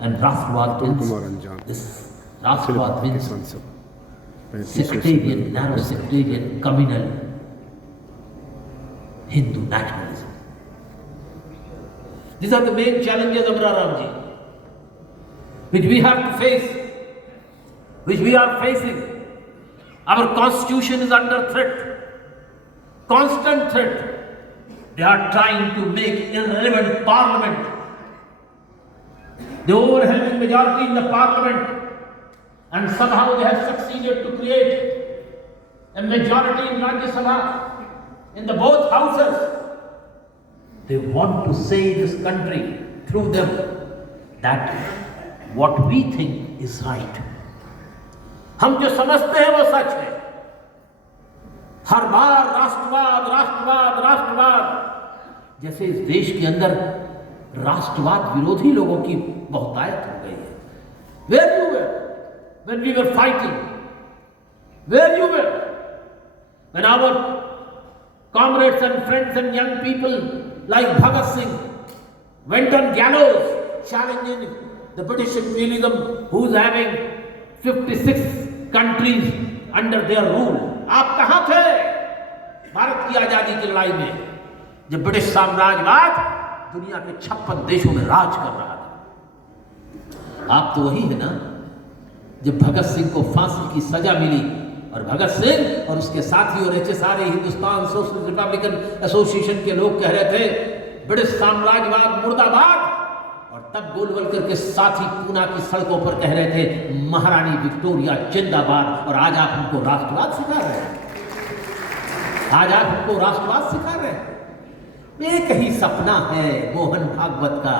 And Rashtravad means sectarian, narrow sectarian, communal Hindu nationalism. These are the main challenges, Amara Ramji, which we have to face, which we are facing. Our constitution is under threat, constant threat. They are trying to make irrelevant parliament. The overwhelming majority in the parliament, and somehow they have succeeded to create a majority in Rajya Sabha, in the both houses. They want to say this country through them that what we think is right. हम जो समझते हैं वो सच है. हर बार राष्ट्रवाद राष्ट्रवाद राष्ट्रवाद, जैसे इस देश के अंदर राष्ट्रवाद विरोधी लोगों की बहुतायत हो गई है. Where you were when we were fighting? Where you were when our comrades and friends and young people like Bhagat Singh went on gallows challenging the British imperialism, who is having 56 countries under their rule? आप कहां थे भारत की आजादी की लड़ाई में, जब British साम्राज्यवाद दुनिया के 56 देशों में राज कर रहा था? आप तो वही है ना जब भगत सिंह को फांसी की सजा मिली और भगत सिंह और उसके साथी और HSRA, Hindustan social Republican association के लोग कह रहे थे ब्रिटिश साम्राज्यवाद मुर्दाबाद, और तब गोलवलकर के साथी पूना की सड़कों पर कह रहे थे महारानी विक्टोरिया जिंदाबाद, और आज आप हमको राष्ट्रवाद सिखा रहे हैं. आज आप हमको राष्ट्रवाद सिखा रहे हैं. एक ही सपना है मोहन भागवत का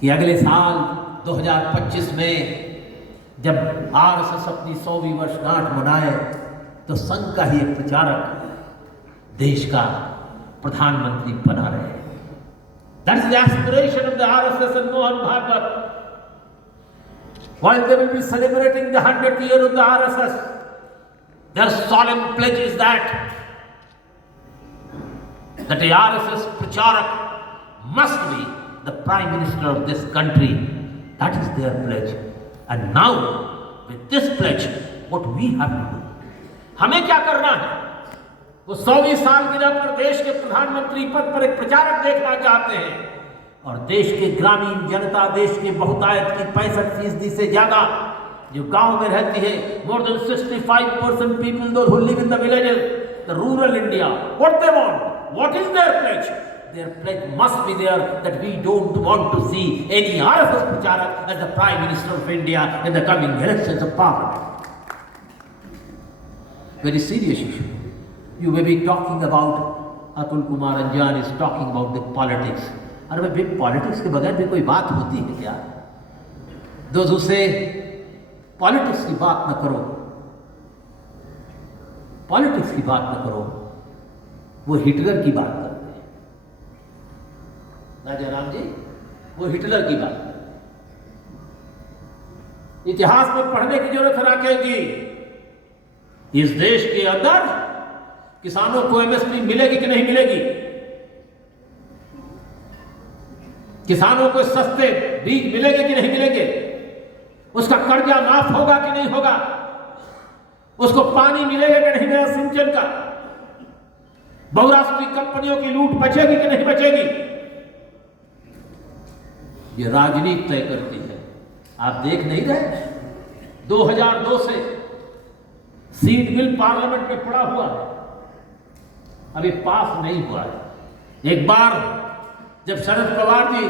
कि अगले साल 2025 में जब RSS अपनी 100वीं वर्षगांठ मनाए तो संघ का ही एक प्रचारक देश का प्रधानमंत्री बना रहे. That is the aspiration of the RSS and Mohan Bhagwat. While they will be celebrating the 100th year of the RSS, their solemn pledge is that the RSS pracharak must be the Prime Minister of this country. That is their pledge. And now, with this pledge, what we have to do? हमें क्या करना है? वो 100वीं सालगिरह पर देश के प्रधानमंत्री पद पर एक प्रचारक देखना चाहते हैं, और देश के ग्रामीण जनता, देश के बहुतायत की 65% से ज्यादा जो गांव में रहती है, more than 65% people those who live in the villages, the rural India, what they want? What is their pledge? Their pledge must be there that we don't want to see any RSS pracharak as the Prime Minister of India in the coming elections of Parliament. Very serious issue. You may be talking about, Atul Kumar Anjan is talking about the politics. अरे भाई politics के बगैर भी कोई बात होती है क्या? Those who say पॉलिटिक्स की बात न करो, पॉलिटिक्स की बात न करो, वो हिटलर की बात करते हैं. राजा राम जी, वो हिटलर की बात करते हैं. इतिहास में पढ़ने की जरूरत है राकेश जी. इस देश के अंदर किसानों को MSP मिलेगी कि नहीं मिलेगी? किसानों को सस्ते बीज मिलेंगे कि नहीं मिलेंगे? उसका कर्जा माफ होगा कि नहीं होगा? उसको पानी मिलेगा कि नहीं मिलेगा सिंचन का? बहुराष्ट्रीय कंपनियों की लूट बचेगी कि नहीं बचेगी? ये राजनीति तय करती है. आप देख नहीं रहे 2002 से सीड बिल पार्लियामेंट में पड़ा हुआ है, अभी पास नहीं हुआ है. एक बार जब शरद पवार जी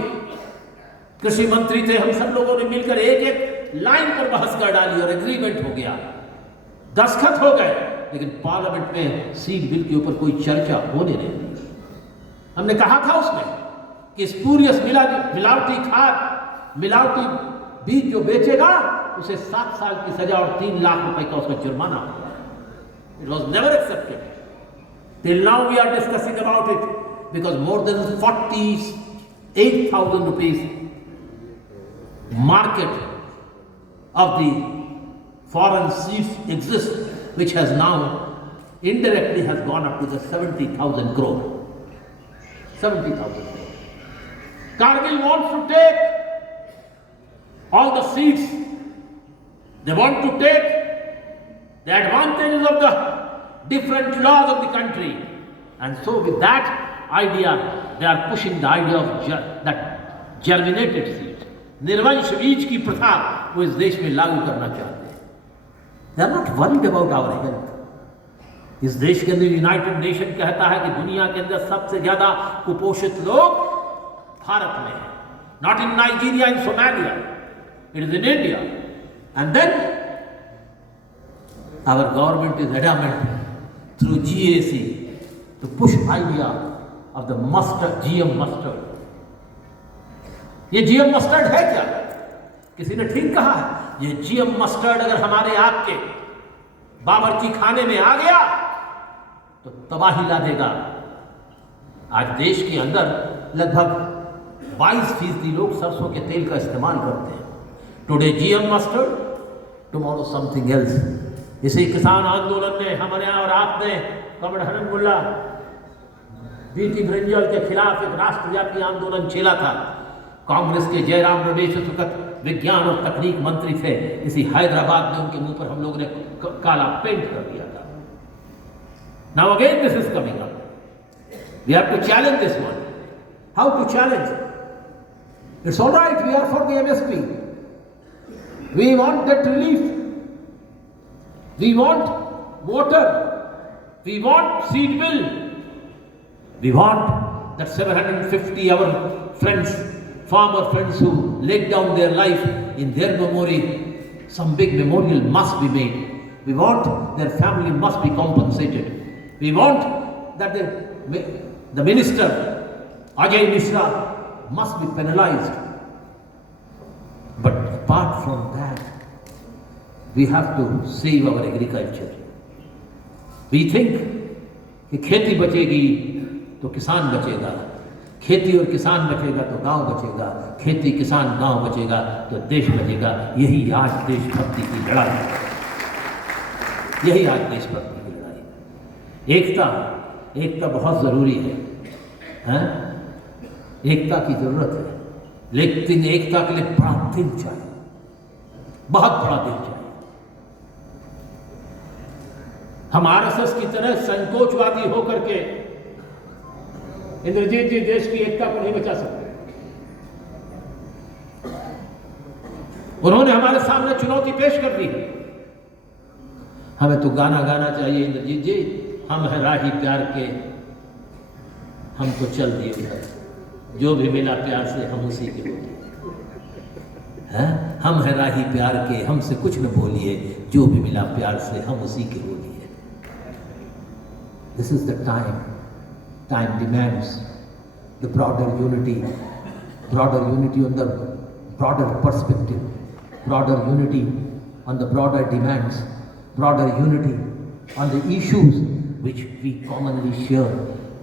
कृषि मंत्री थे, हम सब लोगों ने मिलकर एक एक लाइन पर बहस कर डाली और एग्रीमेंट हो गया, दस्तखत हो गए, लेकिन पार्लियामेंट में सीड बिल के ऊपर कोई चर्चा होने नहीं दी. हमने कहा था उसमें कि स्पूरियस मिलावटी खाद, मिलावटी बीज जो बेचेगा उसे 7 साल की सजा और 3 लाख रुपए का उसका जुर्माना होगा. It was never accepted. Till now we are discussing about it because more than 48,000 rupees market of the foreign seeds exists, which has now indirectly has gone up to the 70,000 crore. 70,000 crore. Cargill wants to take seats. They want to take the advantages of the different laws of the country. And so with that idea, they are pushing the idea of that germinated seed. निर्वंश बीज की प्रथा वो इस देश में लागू करना चाहते हैं. They are not worried about our health. इस देश के अंदर यूनाइटेड नेशन कहता है कि दुनिया के अंदर सबसे ज्यादा कुपोषित लोग भारत में हैं. Not in Nigeria and Somalia. It is in India. And then our government is adamant through GAC to push idea of the mustard, GM mustard. ये GM mustard है क्या? किसी ने ठीक कहा है. ये GM mustard अगर हमारे आपके बावर्ची खाने में आ गया तो तबाही ला देगा. आज देश के अंदर लगभग 22% लोग सरसों के तेल का इस्तेमाल करते हैं. Today GM mustard, tomorrow something else. इसी किसान आंदोलन ने हमारे और आपने कमर हरमगुल्ला बीटी ब्रिंजल के खिलाफ एक राष्ट्रव्यापी आंदोलन छेड़ा था. कांग्रेस के जयराम रमेश उस वक्त विज्ञान और तकनीक मंत्री थे. इसी हैदराबाद में उनके मुंह पर हम लोगों ने काला पेंट कर दिया था. Now again this is coming up. We have to challenge this one. How to challenge? It's all right, we are for the MSP. We want that relief. We want water. We want seed bill. We want that 750 our friends, former friends who laid down their life in their memory, some big memorial must be made. We want their family must be compensated. We want that the minister Ajay Mishra must be penalized. But apart from that, we have to save our agriculture. We think कि खेती बचेगी तो किसान बचेगा, खेती और किसान बचेगा तो गांव बचेगा, खेती किसान गांव बचेगा तो देश बचेगा. यही आज देशभक्ति की लड़ाई है. यही आज देशभक्ति की लड़ाई है. एकता बहुत जरूरी है, हैं? एकता की जरूरत है, लेकिन एकता के लिए बड़ा दिल चाहिए, बहुत बड़ा दिल चाहिए. हम आरएसएस की तरह संकोचवादी होकर के इंद्रजीत जी देश की एकता को नहीं बचा सकते. उन्होंने हमारे सामने चुनौती पेश कर दी. हमें तो गाना गाना चाहिए इंद्रजीत जी, हम है राही प्यार के, हम तो चल दिए उधर, जो भी मिला प्यार से हम उसी के हो दिए. हम है राही प्यार के, हमसे कुछ न बोलिए, जो भी मिला प्यार से हम उसी के हो दिए. This is the time. Time demands the broader unity on the broader perspective, broader unity on the broader demands, broader unity on the issues which we commonly share,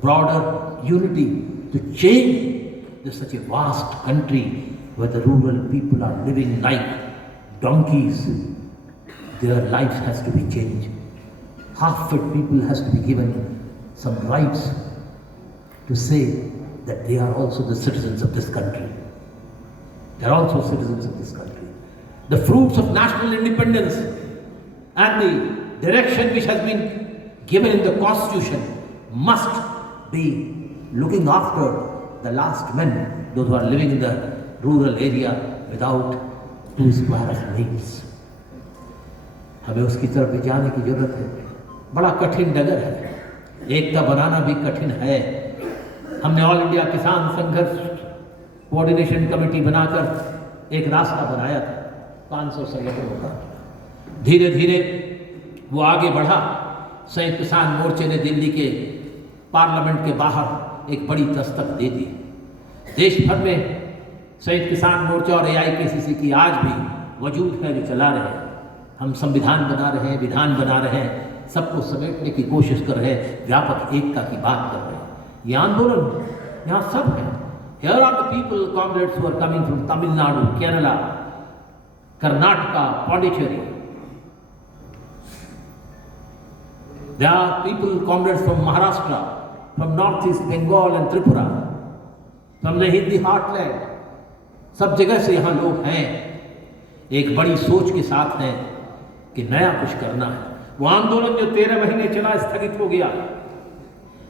broader unity to change such a vast country where the rural people are living like donkeys. Their lives has to be changed. Half-fed people has to be given some rights to say that they are also the citizens of this country. They are also citizens of this country. The fruits of national independence and the direction which has been given in the Constitution must be looking after the last men, those who are living in the rural area without 2 square meals. हमें उसकी तरफ भी जाने की जरूरत है. बड़ा कठिन डगर है, एकता बनाना भी कठिन है. हमने ऑल इंडिया किसान संघर्ष कोऑर्डिनेशन कमेटी बनाकर एक रास्ता बनाया था 500 संगठनों का. धीरे धीरे वो आगे बढ़ा. संयुक्त किसान मोर्चे ने दिल्ली के पार्लियामेंट के बाहर एक बड़ी दस्तक दे दी. देश भर में संयुक्त किसान मोर्चा और AIKCC की आज भी वजूद है, जो चला रहे हैं. हम संविधान बना रहे हैं, विधान बना रहे हैं, सबको समेटने की कोशिश कर रहे हैं, व्यापक एकता की बात कर रहे हैं. ये आंदोलन यहाँ सब है. Here are the people, comrades, who are coming from Tamil Nadu, Kerala, Karnataka, Pondicherry. There are people, comrades, from Maharashtra, from Northeast Bengal and Tripura, from the Hindi heartland. सब जगह से यहाँ लोग हैं. एक बड़ी सोच के साथ हैं कि नया कुछ करना है। वो आंदोलन जो 13 महीने चला स्थगित हो गया,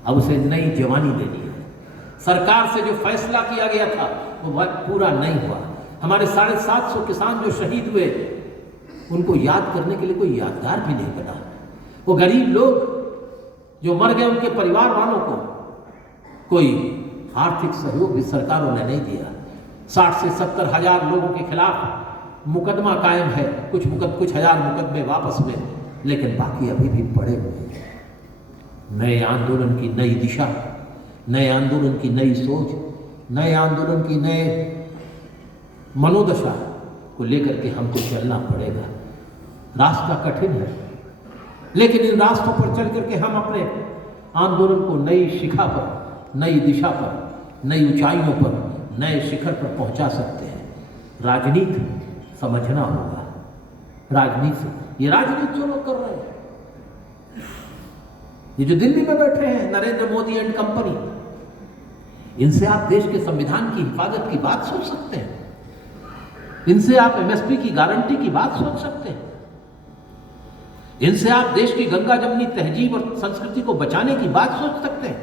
अब उसे नई जवानी देनी है। सरकार से जो फैसला किया गया था वो पूरा नहीं हुआ। हमारे 750 किसान जो शहीद हुए, उनको याद करने के लिए कोई यादगार भी नहीं बना। वो गरीब लोग जो मर गए, उनके परिवार वालों को कोई आर्थिक सहयोग भी सरकारों ने नहीं दिया। 60 से 70 हजार लोगों के खिलाफ मुकदमा कायम है, कुछ हजार मुकदमे वापस हुए, लेकिन बाकी अभी भी पड़े हुए हैं। नए आंदोलन की नई दिशा, नए आंदोलन की नई सोच, नए आंदोलन की नए मनोदशा को लेकर के हमको चलना पड़ेगा। रास्ता कठिन है, लेकिन इन रास्तों पर चल करके हम अपने आंदोलन को नई शिखा पर, नई दिशा पर, नई ऊंचाइयों पर, नए शिखर पर पहुंचा सकते हैं। राजनीति समझना होगा। राजनीति, ये राजनीति जो लोग कर रहे हैं, ये जो दिल्ली में बैठे हैं नरेंद्र मोदी एंड कंपनी, इनसे आप देश के संविधान की हिफाजत की बात सोच सकते हैं? इनसे आप एमएसपी की गारंटी की बात सोच सकते हैं? इनसे आप देश की गंगा जमुनी तहजीब और संस्कृति को बचाने की बात सोच सकते हैं?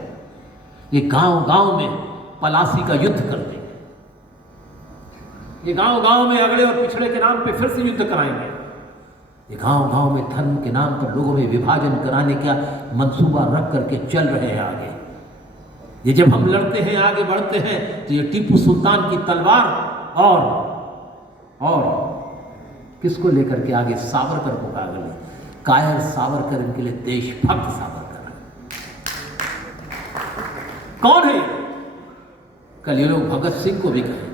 ये गांव गांव में पलासी का युद्ध कर देंगे। ये गांव गांव में अगड़े और पिछड़े के नाम पे फिर से युद्ध कराएंगे। ये गांव गांव में धर्म के नाम पर लोगों में विभाजन कराने का मंसूबा रख करके चल रहे हैं आगे। ये जब हम लड़ते हैं, आगे बढ़ते हैं, तो ये टीपू सुल्तान की तलवार और किसको लेकर के आगे? सावरकर को आगे ले। कायर सावरकर, इनके लिए देशभक्त सावरकर। कौन है? कल ये लोग भगत सिंह को भी कहेंगे।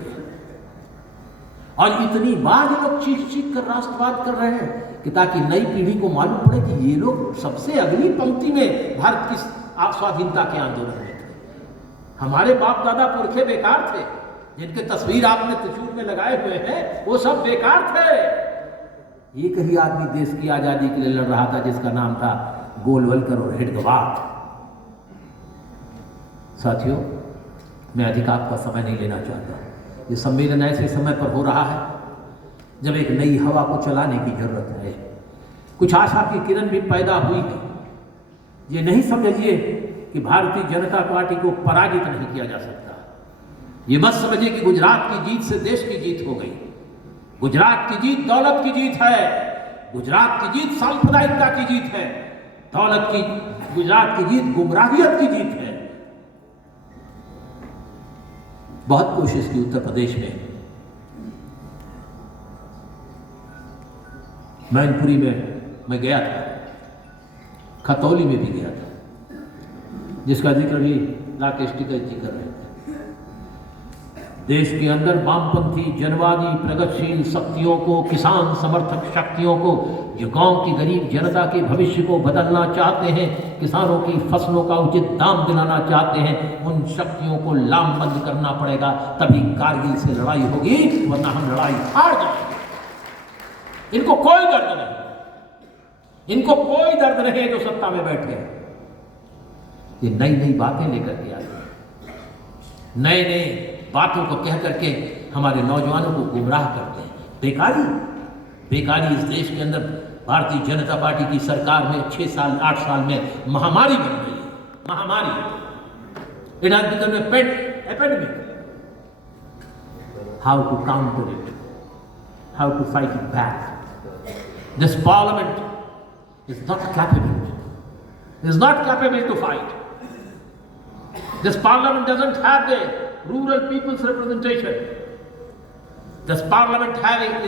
और इतनी बार ये लोग चीख चीख कर राष्ट्रवाद कर रहे हैं कि ताकि नई पीढ़ी को मालूम पड़े कि ये लोग सबसे अगली पंक्ति में भारत की स्वाधीनता के आंदोलन में थे। हमारे बाप दादा पुरखे बेकार थे, जिनके तस्वीर आपने त्रिशूल में लगाए हुए हैं, वो सब बेकार थे। एक ही आदमी देश की आजादी के लिए लड़ रहा था, जिसका नाम था गोलवलकर और हेडगेवार। साथियों, मैं अधिक आपका समय नहीं लेना चाहता। ये सम्मेलन ऐसे समय पर हो रहा है जब एक नई हवा को चलाने की जरूरत है। कुछ आशा की किरण भी पैदा हुई है। ये नहीं समझिए कि भारतीय जनता पार्टी को पराजित नहीं किया जा सकता। ये मत समझिए कि गुजरात की जीत से देश की जीत हो गई। गुजरात की जीत दौलत की जीत है। गुजरात की जीत सांप्रदायिकता की जीत है। गुजरात की जीत गुमराहियत की जीत है। बहुत कोशिश की उत्तर प्रदेश में, मैनपुरी में मैं गया था, खतौली में भी गया था, जिसका जिक्र भी राकेश टिकैत जी कर रहे थे। देश के अंदर वामपंथी, जनवादी, प्रगतिशील शक्तियों को, किसान समर्थक शक्तियों को, जो गांव की गरीब जनता के भविष्य को बदलना चाहते हैं, किसानों की फसलों का उचित दाम दिलाना चाहते हैं, उन शक्तियों को लामबंद करना पड़ेगा। तभी कारगिल से लड़ाई होगी, वरना हम लड़ाई हार जाएंगे। इनको कोई दर्द नहीं, इनको कोई दर्द नहीं है जो सत्ता में बैठे हैं। ये नई नई बातें लेकर के आए, नए नए बातों को कह करके हमारे नौजवानों को गुमराह करते हैं। बेकारी इस देश के अंदर भारतीय जनता पार्टी की सरकार में 6 साल 8 साल में महामारी बन गई है। महामारी, it has become a pet epidemic. How to counter it, how to fight it back. This parliament is not capable to fight. This parliament doesn't have the rural people's representation. This parliament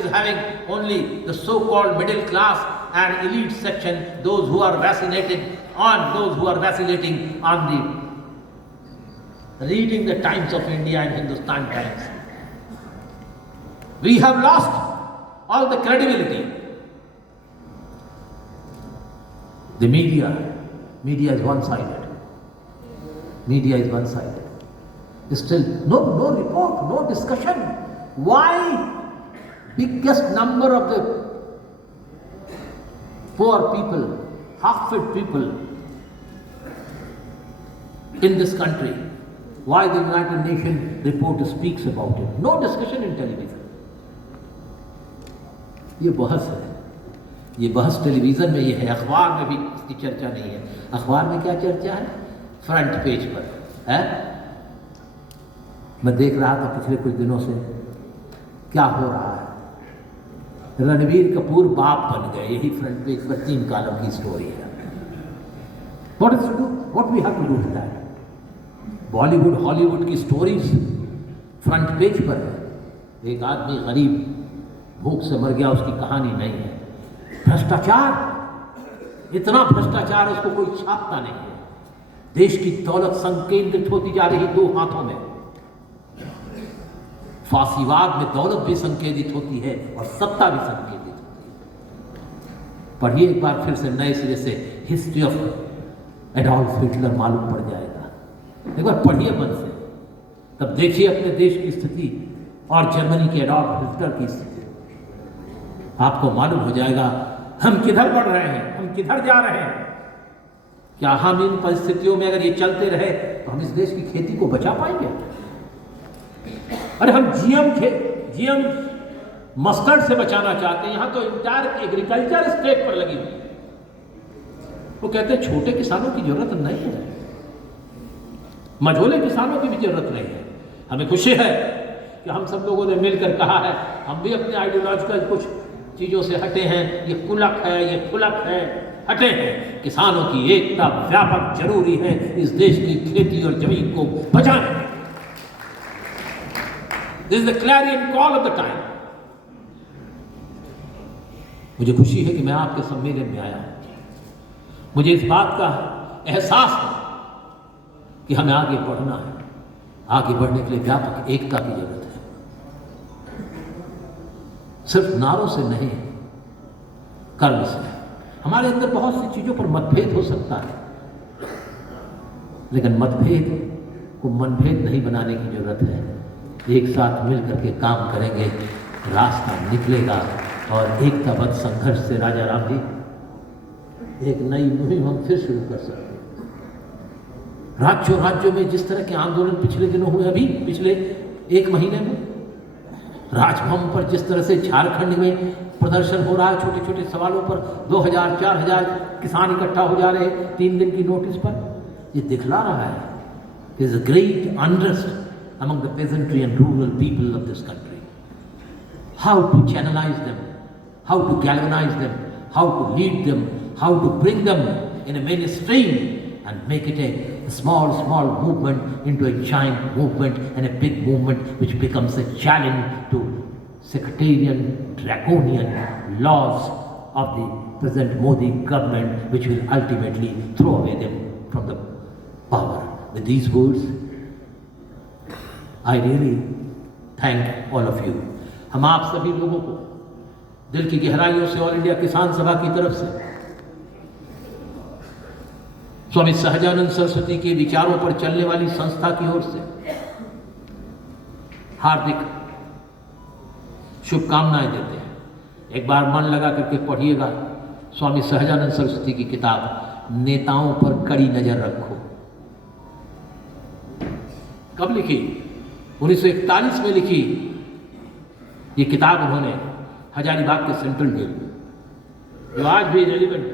is having only the so-called middle class and elite section, those who are vacillating on the reading the Times of India and Hindustan Times. We have lost all the credibility. The media is one-sided. Media is one-sided. Still, no report, no discussion. Why biggest number of the poor people, half-fed people in this country, why the United Nations report speaks about it? No discussion in television. ये बहस है, ये बहस television में ये है, अखबार में भी इसकी चर्चा नहीं है। अखबार में क्या चर्चा है? फ्रंट पेज पर है। मैं देख रहा था पिछले कुछ दिनों से क्या हो रहा है। रणबीर कपूर बाप बन गए, यही फ्रंट पेज पर 3 कॉलम की स्टोरी है। What is to do? What we have to do with that? Bollywood Hollywood की स्टोरीज फ्रंट पेज पर है। एक आदमी गरीब भूख से मर गया, उसकी कहानी नहीं है। भ्रष्टाचार, इतना भ्रष्टाचार उसको कोई छापता नहीं है। देश की दौलत संकेंद्रित होती जा रही 2 हाथों में। फासीवाद में दौलत भी संकेंद्रित होती है और सत्ता भी संकेंद्रित होती है। पढ़िए एक बार फिर से नए सिरे से हिस्ट्री ऑफ एडॉल्फ हिटलर, मालूम पड़ जाएगा। एक बार पढ़िए मन से, तब देखिए अपने देश की स्थिति और जर्मनी के एडॉल्फ हिटलर की स्थिति, आपको मालूम हो जाएगा हम किधर बढ़ रहे हैं, हम किधर जा रहे हैं। क्या हम इन परिस्थितियों में अगर ये चलते रहे तो हम इस देश की खेती को बचा पाएंगे? अरे हम जीएम मस्टर्ड से बचाना चाहते हैं, यहां तो इंटायर एग्रीकल्चर स्टेट पर लगी हुई है। वो कहते हैं छोटे किसानों की जरूरत नहीं है, मझोले किसानों की भी जरूरत नहीं है। हमें खुशी है कि हम सब लोगों ने मिलकर कहा है, हम भी अपने आइडियोलॉजिकल कुछ चीजों से हटे हैं। ये कुलक है, ये खुलक है, हटे हैं। किसानों की एकता व्यापक जरूरी है इस देश की खेती और जमीन को बचाने में। This is the Clarion call of the time. मुझे खुशी है कि मैं आपके सम्मेलन में आया हूं। मुझे इस बात का एहसास है कि हमें आगे बढ़ना है। आगे बढ़ने के लिए व्यापक एकता की जरूरत है, सिर्फ नारों से नहीं, कर्म से। हमारे अंदर बहुत सी चीजों पर मतभेद हो सकता है, लेकिन मतभेद को मनभेद नहीं बनाने की जरूरत है। एक साथ मिलकर के काम करेंगे, रास्ता निकलेगा। और एकताबद्ध संघर्ष से राजा राम जी एक नई मुहिम हम फिर शुरू कर सकते हैं। राज्यों में जिस तरह के आंदोलन पिछले दिनों हुए, अभी पिछले 1 महीने में राजभवन पर जिस तरह से झारखंड में प्रदर्शन हो रहा है, छोटे छोटे सवालों पर 2000-4000 किसान इकट्ठा हो जा रहे हैं 3 दिन की नोटिस पर, ये दिखला रहा है there is a great unrest among the peasantry and rural people of this country. How to channelize them, how to galvanize them, how to lead them, how to bring them in a mainstream and make it a small movement into a giant movement and a big movement which becomes a challenge to sectarian, draconian laws of the present Modi government, which will ultimately throw away them from the power. With these words, I really thank all of you. हम आप सभी लोगों को दिल की गहराइयों से all India किसान सभा की तरफ से स्वामी सहजानंद सरस्वती के विचारों पर चलने वाली संस्था की ओर से हार्दिक शुभकामनाएं देते हैं। एक बार मन लगा करके पढ़िएगा स्वामी सहजानंद सरस्वती की किताब नेताओं पर कड़ी नजर रखो। कब लिखी? 1941 में लिखी। ये किताब उन्होंने हजारीबाग के सेंट्रल जेल में, जो आज भी रेलिवेंट,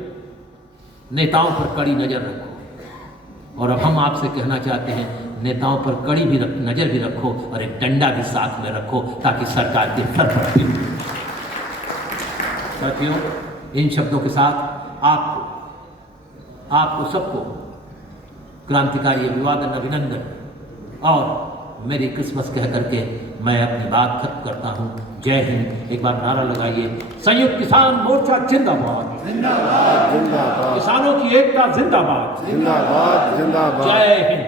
नेताओं पर कड़ी नजर रखो। और अब हम आपसे कहना चाहते हैं, नेताओं पर कड़ी भी नजर भी रखो और एक डंडा भी साथ में रखो, ताकि सरकार के सर पर भी। साथियों, इन शब्दों के साथ आपको सबको क्रांतिकारी अभिवादन, अभिनंदन और मेरी क्रिसमस कह करके मैं अपनी बात खत्म करता हूँ। जय हिंद। एक बार नारा लगाइए, संयुक्त किसान मोर्चा जिंदाबाद, जिंदाबाद, जिंदाबाद, किसानों की एकता जिंदाबाद, जिंदाबाद, जिंदाबाद, जय हिंद।